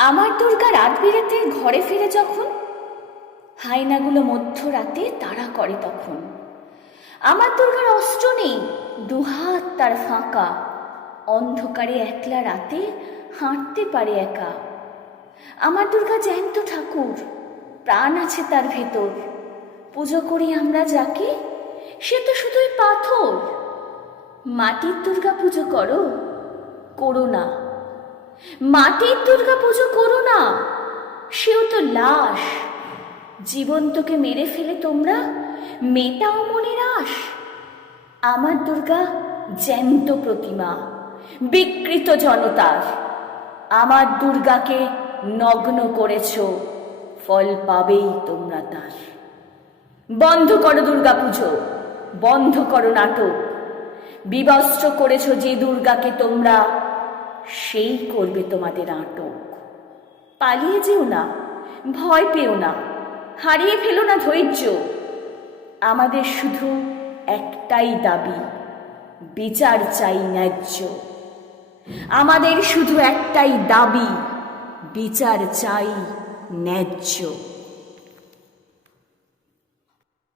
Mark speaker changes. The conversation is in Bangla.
Speaker 1: আমার দুর্গা রাত বিরেতে ঘরে ফিরে যখন, হাইনাগুলো মধ্যরাতে তাড়া করে তখন। আমার দুর্গার অস্ত্র নেই, দুহাত তার ফাঁকা। অন্ধকারে একলা রাতে হাঁটতে পারে একা। আমার দুর্গা জ্যান্ত ঠাকুর, প্রাণ আছে তার ভেতর। পুজো করি আমরা যাকে, সে তো শুধুই পাথর। মাটির দুর্গা পুজো করো করো না। মাটির দুর্গা পুজো করো না। সেও তো লাশ। জীবন্তকে মেরে ফেলে তোমরা, মেটাও মনের আশ। আমার দুর্গা জ্যান্ত প্রতিমা, বিকৃত জনতার। আমার দুর্গাকে নগ্ন করেছ, ফল পাবেই তোমরা তার। বন্ধ করো দুর্গা পুজো, বন্ধ করো নাটক। বিবস্ত্র করেছ যে দুর্গাকে তোমরা সেই করবে তোমাদের আটক। পালিয়ে যেও না, ভয় পেও না, হারিয়ে ফেলো না ধৈর্য। আমাদের শুধু একটাই দাবি, বিচার চাই ন্যায্য। আমাদের শুধু একটাই দাবি, বিচার চাই ন্যায্য।